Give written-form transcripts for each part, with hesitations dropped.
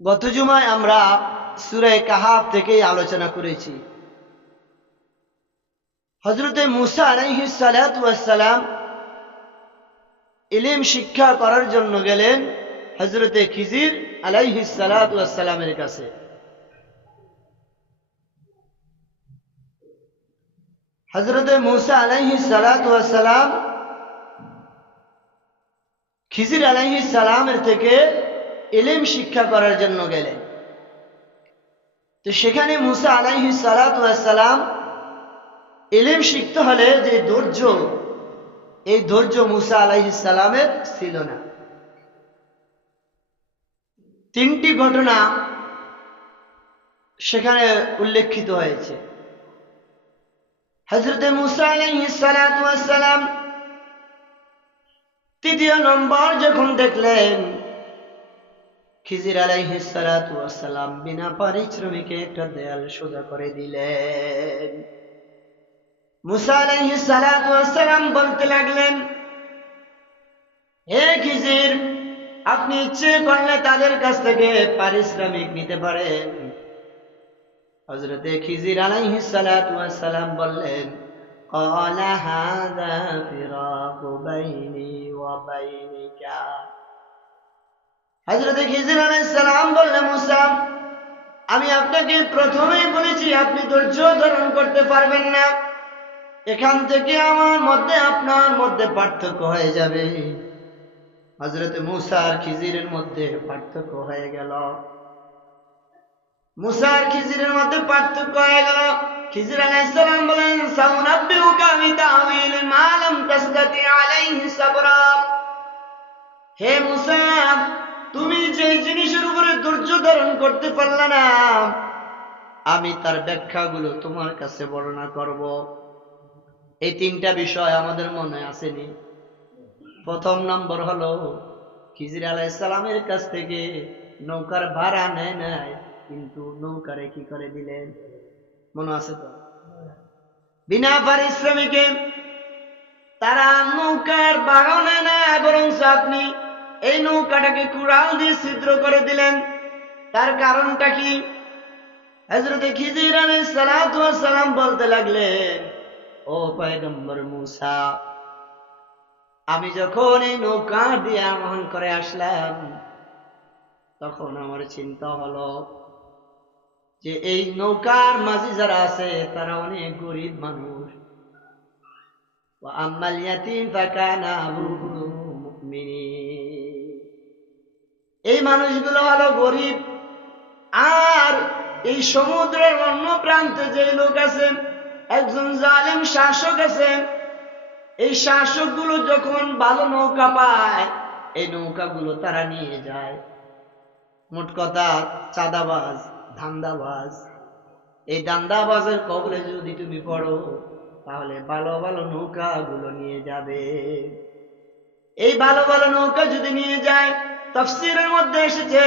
গত জুমায় আমরা সূরা কাহাফ থেকে আলোচনা করেছি। হযরতে মূসা আলাইহিস সালাতু ওয়াস সালাম ইলম শিক্ষা করার জন্য গেলেন হযরতে খিজির আলাইহিস সালাতু ওয়াস সালামের কাছে। হযরতে মূসা আলাইহিস সালাতু ওয়াস সালাম খিজির আলাইহিস সালামের থেকে ইলম শিক্ষা করার জন্য গেলেন। তো সেখানে মূসা আলাইহিস সালাতু ওয়াস সালাম ইলম শিখতে হলে যে ধৈর্য, এই ধৈর্য মূসা আলাইহিস সালামের ছিল না। তিনটি ঘটনা সেখানে উল্লেখিত হয়েছে। হযরতে মূসা আলাইহিস সালাতু ওয়াস সালাম তৃতীয় নম্বর যখন দেখলেন খিজির আলাইহিস সালাতু ওয়াস সালাম বিনা পারিশ্রমিকে একটা দেয়াল সোজা করে দিলেন। মূসা আলাইহিস সালাতু ওয়াস সালাম বলতে লাগলেন, হে খিজির, আপনি ইচ্ছে করলে তাদের কাছ থেকে পারিশ্রমিক নিতে পারেন। হযরতে খিজির আলাইহিস সালাতু ওয়াস সালাম বললেন, ক্বালা হাযা ফিরাকু বাইনি ওয়া বাইনিকা। হযরতে খিজির আলাইহিস সালাম বললেন, মূসা, আমি আপনাকে প্রথমেই বলেছি আপনি ধৈর্য ধারণ করতে পারবেন না, এখান থেকে আমার মধ্যে আপনার মধ্যে পার্থক্য হয়ে যাবে। হযরতে মূসা আর খিজিরের মধ্যে পার্থক্য হয়ে গেল। মূসা আর খিজিরের মধ্যে পার্থক্য হয়ে গেল। খিজির আলাইহিস সালাম বলেন, সাউনাব্বিউকা বিতাউইল মা লাম তাসতাতি আলাইহি সাবরা। হে মূসা, তুমি যে জিনিসের উপরে ধৈর্য ধারণ করতে পারলে না, আমি তার ব্যাখ্যাগুলো তোমার কাছে বর্ণনা করব। এই তিনটা বিষয় আমাদের মনে আসেনি। প্রথম নম্বর হলো, খিজির আলাইহিস সালামের কাছ থেকে নৌকার ভাড়া নেয় নাই, কিন্তু নৌকারে কি করে দিলেন মনে আছে তো? বিনা পারিশ্রমিকে। তারা নৌকার ভাড়া নেয় না, বরং আপনি এই নৌকাটাকে কুড়াল দিয়ে ছিদ্র করে দিলেন। তার কারণটা কি? হযরতে খিজির আলাইহিস সালাতু ওয়াস সালাম বলতে লাগলেন, ও পয়গম্বর মূসা, আমি যখন এই নৌকা দিয়ে আরোহণ করে আসলাম, তখন আমার চিন্তা হলো যে এই নৌকার মাঝি যারা আছে তারা অনেক গরিব মানুষ। ওয়া আম্মাল ইয়াতীম ফাকানা আবুহু মুমিনিন। এই মানুষগুলো হলো গরিব। আর এই সমুদ্রের অন্য প্রান্তে যে লোক আছে, একজন জালেম শাসক আছে, এই শাসকগুলো যখন ভালো নৌকা পায়, এই নৌকাগুলো তারা নিয়ে যায়। মোট কথা চাঁদাবাজ, ধান্দাবাজ। এই ধান্দাবাজের কবলে যদি তুমি পড়ো, তাহলে ভালো ভালো নৌকাগুলো নিয়ে যাবে। এই ভালো ভালো নৌকা যদি নিয়ে যায়, তাফসীরের মধ্যে এসেছে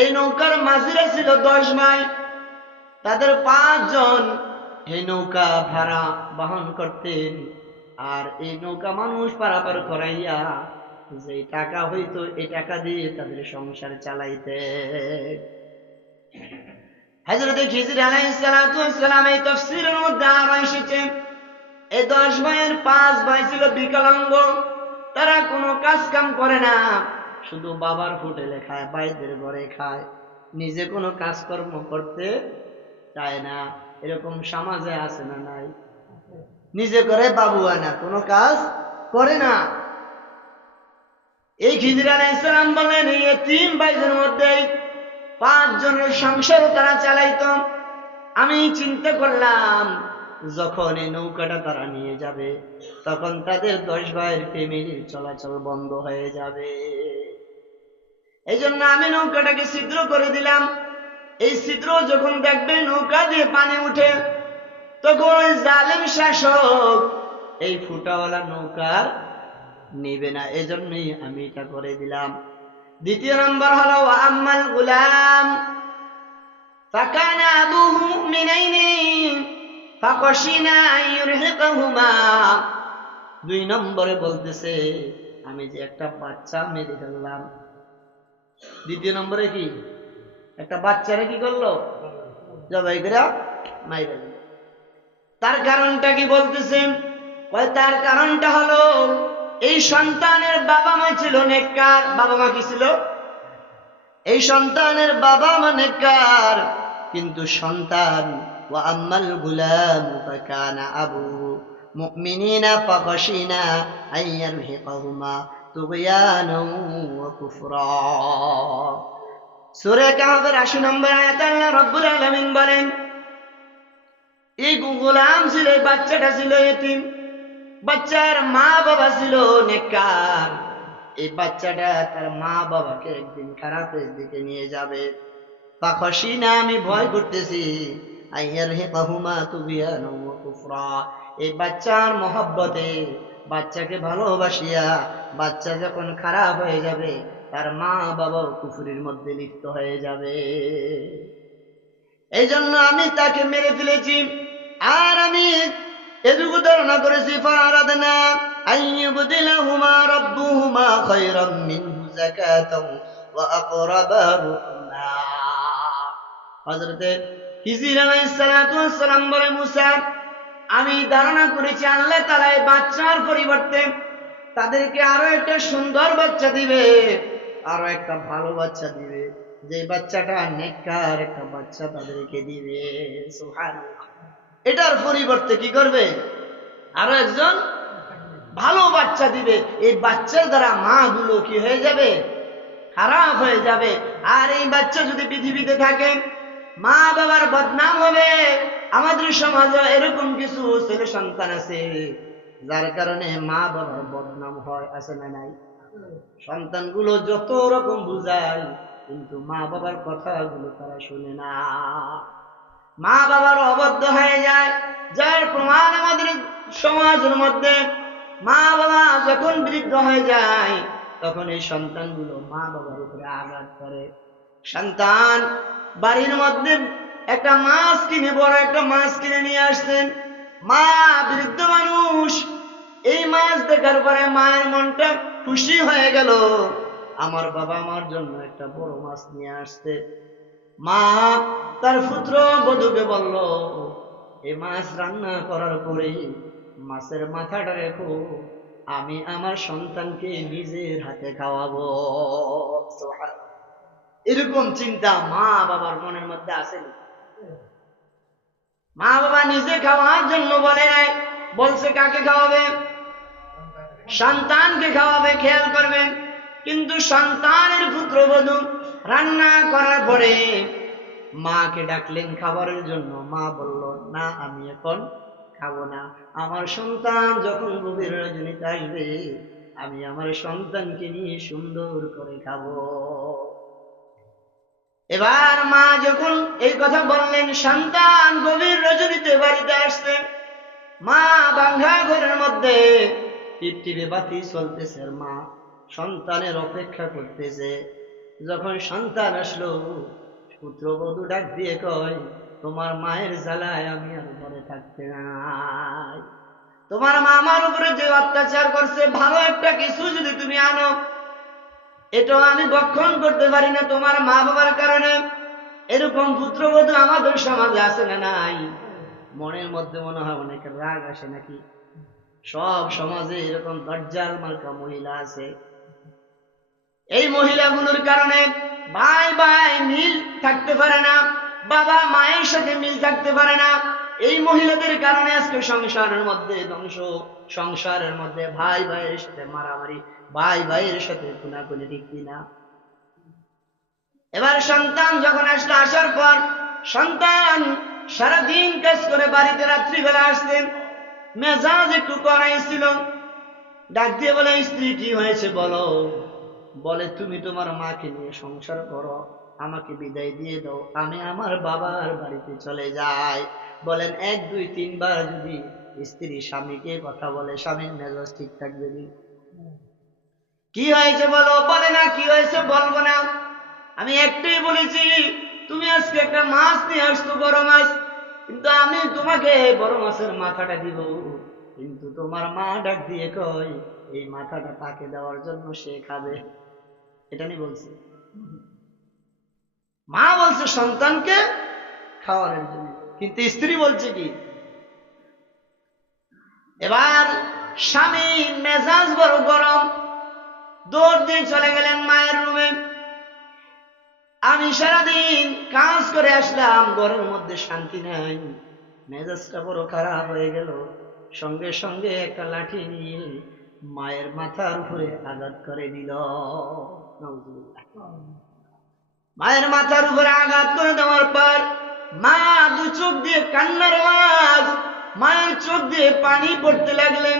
এই নৌকার মাঝিরা ছিল 10 ভাই, তাদের 5 জন এই নৌকা ভাড়া বহন করতেন। আর এই নৌকা মানুষ পারাপার করাইয়া যে টাকা হইতো, এই টাকা দিয়ে তাদের সংসার চালাইতে। হযরতে খিজির আলাইহিস সালাতু ওয়াস সালাম এই তাফসীরের মধ্যে আরো এসেছে, এই 10 ভাইয়ের 5 ভাই ছিল বিকলাঙ্গ। তারা কোনো কাজ কাম করে না, শুধু বাবার হোটেলে খায়, ভাইদের ঘরে খায়, নিজে কোনো কাজকর্ম করতে চায় না। এরকম সমাজে আছে না নাই? নিজে করে বাবু আনা, কোনো কাজ করে না। এই খিজির আলাইহিস সালাম বলেন, এই 3 ভাইদের মধ্যে 5 জনের সংসারও তারা চালাইতো। আমি চিন্তা করলাম, যখন এই নৌকাটা তারা নিয়ে যাবে, তখন তাদের 10 ভাইয়ের ফ্যামিলির চলাচল বন্ধ হয়ে যাবে। এই জন্য আমি নৌকাটাকে ছিদ্র করে দিলাম। এই ছিদ্র যখন দেখবে নৌকা দিয়ে পানি উঠে, তখন ওই জালেম শাসক এই ফুটাওয়ালা নৌকার নিবে না। এজন্যই আমি এটা করে দিলাম। দ্বিতীয় নম্বর হলো, ওয়া আম্মাল গুলাম ফাকানা আবুহু মুমিনাইনি ফাখাশিনা আন ইউরহিকাহুমা। 2 নম্বরে বলতেছে, আমি যে একটা বাচ্চা মেরে ফেললাম। দ্বিতীয় নম্বরে কি? একটা বাচ্চারা কি করলো? জবাই করে মাইরা দিল। তার কারণটা কি বলতেছেন? তার কারণটা হলো এই সন্তানের বাবা মা ছিল নেককার। বাবা মা কি ছিল? এই সন্তানের বাবা মা নেককার, কিন্তু সন্তান ওয়া আম্মাল গুলাম ফাকানা আবুহু মুমিনিনা ফাখাশিনা আইয়ারহিকাহুমা তুগয়ানাও ওয়া কুফরা। সূরা কাহফের ৮০ নম্বর আয়াতে আল্লাহ রাব্বুল আলামিন বলেন, এই গোলাম ছিল, এই বাচ্চাটা ছিল ইতিম, বাচ্চার মা বাবা ছিল নেককার। এই বাচ্চাটা তার মা বাবাকে একদিন খারাপের দিকে নিয়ে যাবে। ফাখাশিনা, আমি ভয় করতেছি, আইয়ারহিকাহুমা তুগয়ানাও ওয়া কুফরা, এই বাচ্চার মহব্বতে, বাচ্চাকে ভালোবাসিয়া বাচ্চা যখন খারাপ হয়ে যাবে, তার মা বাবাও কুফরির মধ্যে লিপ্ত হয়ে যাবে। এই জন্য আমি তাকে মেরে ফেলেছি। আর আমি এটুকু ধারণা করেছি, ফারাদনা আইয়ুবদিলাহুমা রাব্বুহুমা খায়রাম মিনহু যাকাতাও ওয়া আকরাবা রুহমা। হযরতে খিজির আলাইহিস সালাতু ওয়াস সালাম বলে, মুসা, আমি ধারণা করেছি আল্লাহ তাআলা এই বাচ্চার পরিবর্তে তাদেরকে আরো একটা সুন্দর বাচ্চা দিবে, আরো একটা ভালো বাচ্চা দিবে, যে বাচ্চাটা নেককার একটা বাচ্চা তাদেরকে দিবে। সুবহানাল্লাহ। এটার পরিবর্তে কি করবে? আরো একজন ভালো বাচ্চা দিবে। এই বাচ্চার দ্বারা মা গুলো কি হয়ে যাবে? খারাপ হয়ে যাবে। আর এই বাচ্চা যদি পৃথিবীতে থাকে, মা বাবার বদনাম হবে। আমাদের সমাজে এরকম কিছু ছেলে সন্তান আছে যার কারণে মা বাবার বদনাম হয়, আছে না নাই? সন্তানগুলো যত রকম বুঝায়, কিন্তু মা বাবার কথাগুলো তারা শুনে না, মা বাবার অবদ্ধ হয়ে যায়। যার প্রমাণ আমাদের সমাজের মধ্যে, মা বাবা যখন বৃদ্ধ হয়ে যায়, তখন এই সন্তানগুলো মা বাবার উপরে আঘাত করে। সন্তান বাড়ির মধ্যে একটা মাছ কিনে, বড় একটা মাছ কিনে নিয়ে আসছেন, মা বৃদ্ধ মানুষ, এই মাছ দেখার পরে মায়ের মনটা খুশি হয়ে গেল, আমার বাবা আমার জন্য একটা বড় মাছ নিয়ে আসছে। মা তার পুত্র বধূকে বলল, এই মাছ রান্না করার পরে মাছের মাথাটা রেখো, আমি আমার সন্তানকে নিজের হাতে খাওয়াবো। এরকম চিন্তা মা বাবার মনের মধ্যে আসে। মা বাবা নিজে খাওয়ার জন্য বলে নাই, বলছে কাকে খাওয়াবে? সন্তানকে খাওয়াবে। খেয়াল করবেন, কিন্তু সন্তানের পুত্রবধূ রান্না করার পরে মাকে ডাকলেন খাবারের জন্য, মা বলল, না, আমি এখন খাবো না, আমার সন্তান যখন গভীর রজনীতে আসবে, আমি আমার সন্তানকে নিয়ে সুন্দর করে খাবো। এবার মা যখন এই কথা বললেন, সন্তান গভীর রজনীতে বাড়িতে আসছে, মা বাঙ্গা ঘরের মধ্যে টিপটিপে বাতি চলতেছে, আর মা সন্তানের অপেক্ষা করতেছে। যখন সন্তান আসলো, পুত্রবধূ ডাক দিয়ে কয়, তোমার মায়ের জ্বালায় আমি আর ঘরে থাকতে নাই, তোমার মা আমার উপরে যে অত্যাচার করছে, ভালো একটা কিছু যদি তুমি আনো, এটা আমি ভক্ষণ করতে পারি না তোমার মা বাবার কারণে। এরকম পুত্রবধূ আমাদের সমাজে আছে না নাই? মনের মধ্যে মনে হয় অনেক রাগ আসে নাকি? সব সমাজে এরকম দজ্জাল মার্কা মহিলা আছে। এই মহিলাগুলোর কারণে ভাই ভাই মিল থাকতে পারে না, বাবা মায়ের সাথে মিল থাকতে পারে না। এই মহিলাদের কারণে আজকে সংসারের মধ্যে ধ্বংস, সংসারের মধ্যে ভাই ভাইয়ের সাথে মারামারি, ভাই ভাইয়ের সাথে খুনাখুনি, ঠিক কিনা? এবার সন্তান যখন আসলো, আসার পর সন্তান সারাদিন কাজ করে বাড়িতে রাত্রিবেলা আসতেন, মেজাজ একটু কড়াই ছিল। ডাক দিয়ে বলে, স্ত্রী কি হয়েছে বলো? বলে, তুমি তোমার মাকে নিয়ে সংসার করো, আমাকে বিদায় দিয়ে দাও, আমি আমার বাবার বাড়িতে চলে যাই। বলেন, 1 2 3 বার যদি স্ত্রী স্বামীকে কথা বলে, স্বামীর মেজাজ ঠিক থাকবে? কি হয়েছে বলো? বলে না, কি হয়েছে বলবো না, আমি একটাই বলেছি, তুমি আজকে একটা মাছ নিয়ে আসতো, বড় মাছ, কিন্তু আমি তোমাকে বড় মাছের মাথাটা দিব, কিন্তু তোমার মা ডাক দিয়ে কয়, এই মাথাটা তাকে দেওয়ার জন্য সে খাবে। এটা নিয়ে বলছি। মা বলছে সন্তানকে খাওয়ানোর জন্য, কিন্তু স্ত্রী বলছে কি? এবার স্বামী মেজাজ বড় গরম, দৌড় দিয়ে চলে গেলেন মায়ের রুমে। আমি সারাদিন কাজ করে আসলাম, ঘরের মধ্যে শান্তি নাই, মেজাজটা বড় খারাপ হয়ে গেল। সঙ্গে সঙ্গে একটা লাঠি নিয়ে মায়ের মাথার উপরে আঘাত করে দিল। মায়ের মাথার উপরে আঘাত করে দেওয়ার পর মা দু চোখ দিয়ে কান্নার আওয়াজ, মায়ের চোখ দিয়ে পানি পড়তে লাগলেন।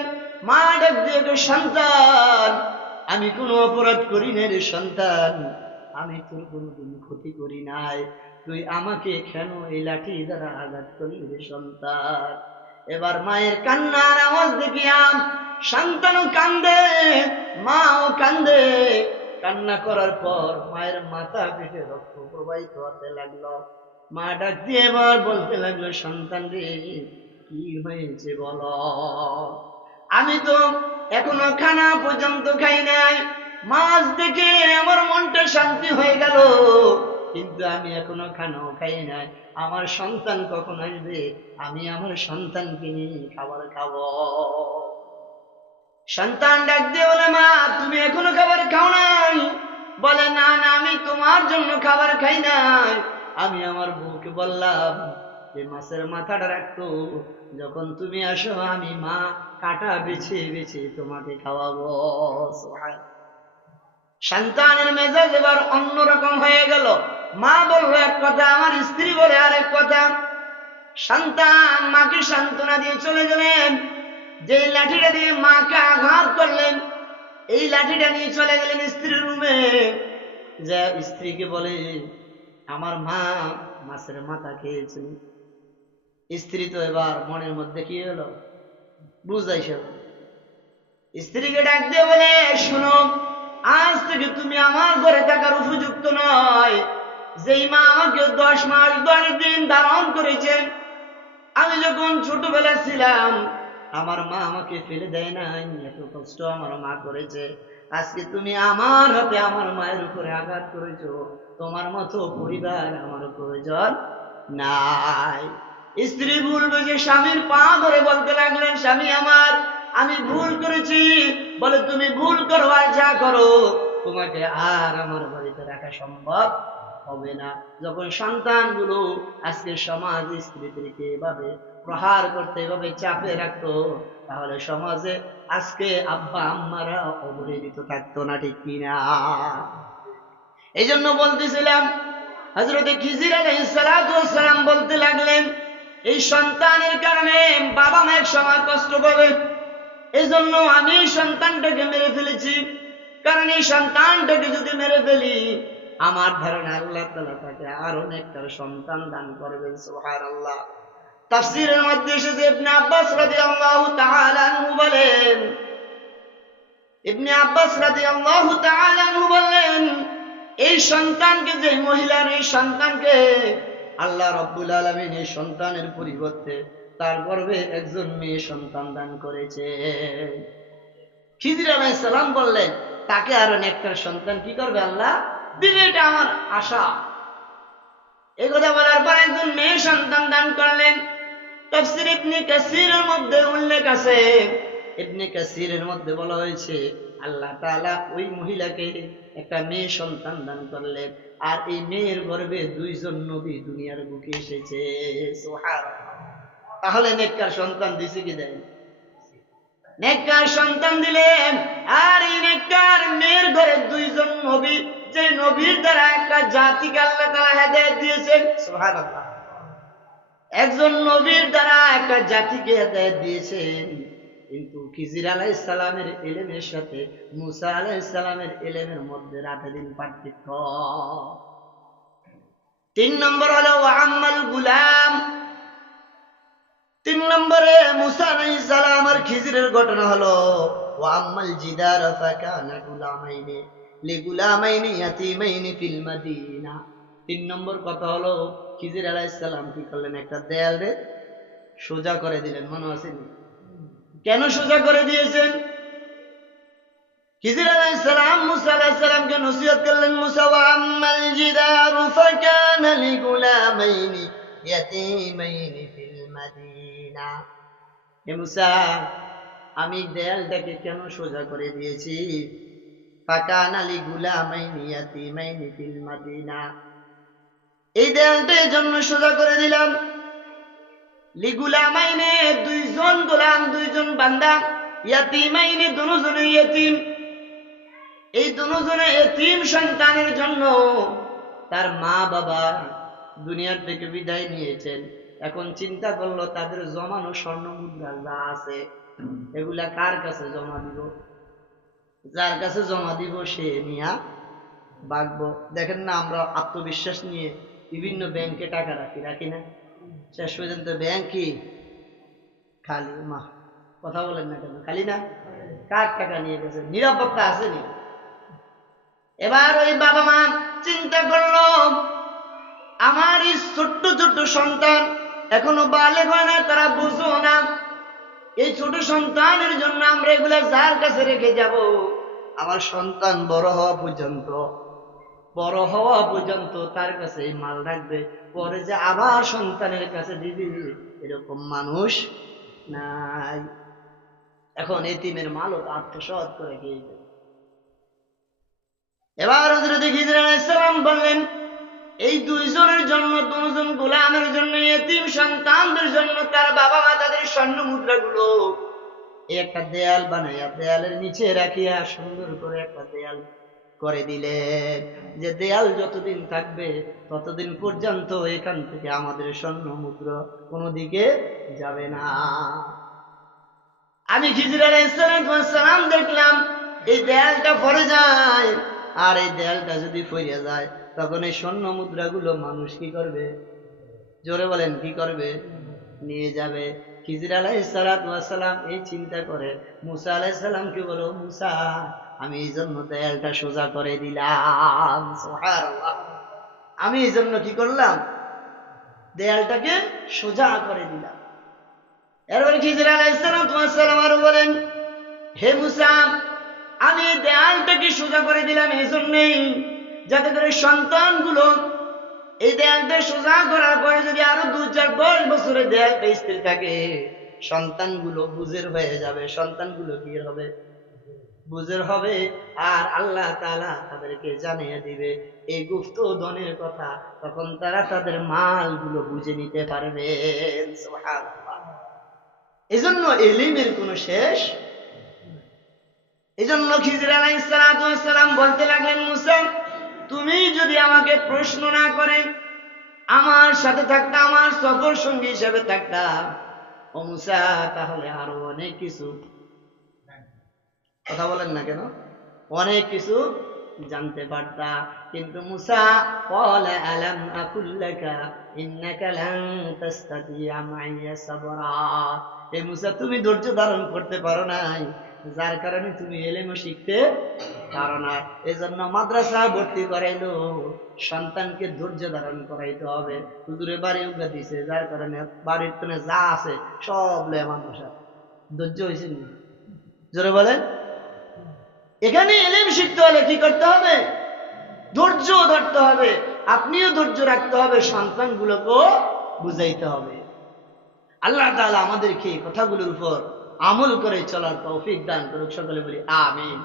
মা ডাক দিয়ে, সন্তান আমি কোনো অপরাধ করি না রে সন্তান, আমি তোর কোনোদিন ক্ষতি করি নাই, তুই আমাকে কেন এই লাঠি দ্বারা আঘাত করলি রে সন্তান? এবার মায়ের কান্নার আওয়াজ দেখিয়াম সন্তানও কান্দে, মাও কান্দে। কান্না করার পর মায়ের মাথা পেটে রক্ত প্রবাহিত হতে লাগলো। মা ডাক দিয়ে এবার বলতে লাগলো, সন্তান রে কি হয়েছে বলো? আমি তো এখনো খানা পর্যন্ত খাই নাই, মাছ দেখে আমার মনটা শান্তি হয়ে গেল, কিন্তু আমি এখনো খানাও খাই নাই। আমার সন্তান কখন আসবে? আমি আমার সন্তানকে নিয়ে খাবার খাবো। সন্তান ডাক দিয়ে বলে, মা তুমি এখনো খাবার খাও নাই? বলে, না না, আমি তোমার জন্য খাবার খাই নাই, আমি আমার বউকে বললাম যে মাছের মাথাটা রাখতো, যখন তুমি আসো আমি মা কাটা বেছে বেছে তোমাকে খাওয়াবো। সন্তানের মেজাজ এবার অন্যরকম হয়ে গেল। মা বললো এক কথা, আমার স্ত্রী বলে আরেক কথা। সন্তান মাকে সান্ত্বনা দিয়ে চলে গেলেন। যে লাঠিটা দিয়ে মাকে আঘাত করলেন, এই লাঠিটা নিয়ে চলে গেলেন স্ত্রীর রুমে। যে স্ত্রীকে বলে, আমার মা মাছের মাথা খেয়েছে। স্ত্রী তো এবার মনের মধ্যে কি হলো বুঝাইছে। স্ত্রীকে ডাক দিয়ে বলে, শোনো, আজ থেকে তুমি আমার ঘরে থাকার উপযুক্ত নয়। যেই মা আমাকে 10 মাস 10 দিন ধারণ করেছেন, আমি যখন ছোটবেলা ছিলাম আমার মা আমাকে ফেলে দেয় নাই, এত কষ্ট আমার মা করেছে। আজকে তুমি আমার হাতে আমার মায়ের উপরে আঘাত করেছো, তোমার মতো পরিবার আমার প্রয়োজন নাই। স্ত্রী ভুল বুঝে স্বামীর পা ধরে বলতে লাগলেন, স্বামী আমার, আমি ভুল করেছি। বলে, তুমি ভুল করো আর যা করো, তোমাকে আর আমার বাড়িতে রাখা সম্ভব হবে না। যখন সন্তানগুলো আজকে সমাজ স্ত্রীদেরকে এভাবে প্রহার করতে, এভাবে চাপে রাখতো, তাহলে সমাজে আজকে আব্বা আম্মারা অবহেলিত থাকতো না, ঠিক কিনা? এই জন্য বলতেছিলাম, হযরতে খিজির আলাইহিস সালাতু ওয়াস সালাম বলতে লাগলেন, এই সন্তানের কারণে বাবা মা এক সময় কষ্ট পাবে, এই জন্য আমি সন্তানটাকে মেরে ফেলেছি। কারণ এই সন্তানটাকে যদি মেরে ফেলি, আমার ধারণা আল্লাহ তাআলা তাকে আর অনেকটা সন্তান দান করবেন। সুবহানাল্লাহ। তাফসীরের মধ্যে এসেছে, ইবনে আব্বাস রাদিয়াল্লাহু তাআলা আনহু বলেন, ইবনে আব্বাস রাদিয়াল্লাহু তাআলা আনহু বলেন, এই সন্তানকে, যে মহিলার এই সন্তানকে আল্লাহ রাব্বুল আলামিন এই সন্তানের পরিবর্তে তার গর্ভে একজন মেয়ে সন্তান দান করেছে। খিজির আলাইহিস সালাম বললেন, তাকে আরো একটা সন্তান কি করবে আল্লাহ দিবে, এটা আমার আশা। এই কথা বলার পর একজন মেয়ে সন্তান দান করলেন। তাফসীর ইবনে কাসীরের মধ্যে উল্লেখ আছে, ইবনে কাসীরের মধ্যে বলা হয়েছে আল্লাহ তাআলা ওই মহিলাকে একটা মেয়ে সন্তান দান করলেন, আর এই মেয়ের গর্ভে 2 জন নবী দুনিয়ার বুকে এসেছে। সুবহানাল্লাহ। তাহলে নেককার সন্তান দিছে কি দেয়? নেককার সন্তান দিলেন। আর এই নেককার মেয়ের ঘরে 2 জন নবী, যে নবীর দ্বারা একটা জাতিকে আল্লাহ তাআলা হেদায়েত দিয়েছেন। সুবহানাল্লাহ। একজন নবীর দ্বারা একটা জাতিকে হেদায়েত দিয়েছেন। কিন্তু খিজির আলাইহিস সালামের ইলমের সাথে মুসা আলাইহিস সালামের ইলমের মধ্যে রাতে দিন পার্থক্য। 3 নম্বর হলো ওয়াম্মাল গুলাম। 3 নম্বরে মুসা আলাইহিস সালাম আর খিজিরের ঘটনা হলো ওয়াম্মাল জিদার ফাকানা গুলামাইনি লিগুলামাইনি ইয়াতীমাইনি ফিল মাদিনা। 3 নম্বর কথা হলো খিজির আলাইহিস সালাম কি করলেন, একটা দেয়ালে সোজা করে দিলেন। মনে আছে? কেন সোজা করে দিয়েছেন? খিজির আলাইহিস সালাম মুসা আলাইহিস সালামকে নসিহত করলেন, মুসা ওয়াম্মাল জিদারু ফাকানা লিগুলামাইনি ইয়াতীমাইনি ফিল মাদিনা। হে মুসা, আমি দেয়ালটাকে কেন সোজা করে দিয়েছি? ফাকানা লিগুলামাইনি ইয়াতীমাইনি ফিল মাদিনা, এই দেয়ালটা এর জন্য সোজা করে দিলাম। লিগুলামাইনে দুইজন গোলাম, দুইজন বান্দা, ইয়াতীমাইনে দুজনে ইয়েতিম, এই দুজনে এতিম সন্তানের জন্য তার মা বাবা দুনিয়ার থেকে বিদায় নিয়েছেন। এখন চিন্তা করলো তাদের জমানো স্বর্ণ মুদ্রা যা আছে এগুলা কার কাছে জমা দিব? যার কাছে জমা দিব সে নিয়া বাগবো। দেখেন না, আমরা আত্মবিশ্বাস নিয়ে বিভিন্ন ব্যাংকে টাকা রাখি না, শেষ পর্যন্ত ব্যাংক কি খালি? মা কথা বলেন না কেন, খালি না? কার টাকা নিয়ে গেছে? নিরাপত্তা আসেনি। এবার ওই বাবা মা চিন্তা করলো, আমার এই ছোট্ট ছোট্ট সন্তান এখনো বালেগ হয় না, তারা বুঝো না, এই ছোট সন্তানের জন্য আমরা এগুলা যার কাছে রেখে যাব? আমার সন্তান বড় হওয়া পর্যন্ত তার কাছে এই মাল রাখবে, পরে যে আবার সন্তানের কাছে দিবি এরকম মানুষ নাই। এখন এতিমের মালও আত্মসাৎ করে গিয়েছে। এবার হযরত খিজির আলাইহিস সালাম বললেন, এই দুইজনের জন্য, দুজন গোলামের জন্য, এতিম সন্তানদের জন্য তার বাবা মা তাদের স্বর্ণ মুদ্রাগুলো একটা দেয়াল বানাইয়া দেয়ালের নিচে রাখিয়া সুন্দর করে একটা দেয়াল করে দিলেন, যে দেয়াল যতদিন থাকবে ততদিন পর্যন্ত এখান থেকে আমাদের স্বর্ণ মুদ্রা কোনো দিকে যাবে না। আমি খিজির আলাইহিস সালাম দেখলাম এই দেয়ালটা পড়ে যায়, আর এই দেয়ালটা যদি ফিরে যায় তখন এই স্বর্ণ মুদ্রাগুলো মানুষ কি করবে? জোরে বলেন, কি করবে? নিয়ে যাবে। খিজির আলাইহিস সালাম এই চিন্তা করে মুসা আলাইহিস সালামকে বলো, মুসা আমি এই জন্য দেয়ালটা সোজা করে দিলাম। সুবহানাল্লাহ, আমি এই জন্য কি করলাম? দেয়ালটাকে সোজা করে দিলাম। এরপর খিজির আলাইহিস সালাম আরো বলেন, হে মুসা, আমি দেয়ালটাকে সোজা করে দিলাম এই জন্যই যাতে করে সন্তানগুলো এই দেয়ালটা সোজা করার পরে যদি আরো 2-4-10 বছরে দেয়ালটা স্থির থাকে, সন্তানগুলো বুঝের হয়ে যাবে। সন্তানগুলো কি হবে? বুঝের হবে। আর আল্লাহ তাআলা তাদেরকে জানিয়ে দিবে এই গুপ্ত ধনের কথা, তখন তারা তাদের মালগুলো বুঝে নিতে পারবে। সুবহানাল্লাহ। এজন্য ইলমের কোনো শেষ। এজন্য খিজির আলাইহিস সালাম বলতে লাগলেন, মুসা তুমি যদি আমাকে প্রশ্ন না করে আমার সাথে থাকতা, আমার সফর সঙ্গী হিসেবে থাকতা, ও মুসা, তাহলে আরো অনেক কিছু, কথা বলেন না কেন, অনেক কিছু জানতে পারতা। কিন্তু মুসা ক্বালা আলাম আকুল লাকা ইন্নাকা লান তাসতাতিআ মাইয়া সাবরা, হে মুসা তুমি ধৈর্য ধারণ করতে পারো নাই, যার কারণে তুমি ইলমও শিখতে পারো না। এজন্য মাদ্রাসা ভর্তি করাইলো, সন্তানকে ধৈর্য ধারণ করাইতে হবে। হুজুরে বাড়ি উগা দিছে, যার কারণে বাড়ির তনে যা আছে সব লয়ে মাদ্রাসা। ধৈর্য হয়েছে নি? জোরে বলেন। এখানে ইলম শিখতে হলে কি করতে হবে? ধৈর্য ধরতে হবে। আপনিও ধৈর্য রাখতে হবে, সন্তানগুলোকেও বুঝাইতে হবে। আল্লাহ তাআলা আমাদেরকে এই কথাগুলোর উপর আমল করে চলার তৌফিক দান করুক। সকলে বলি আমিন।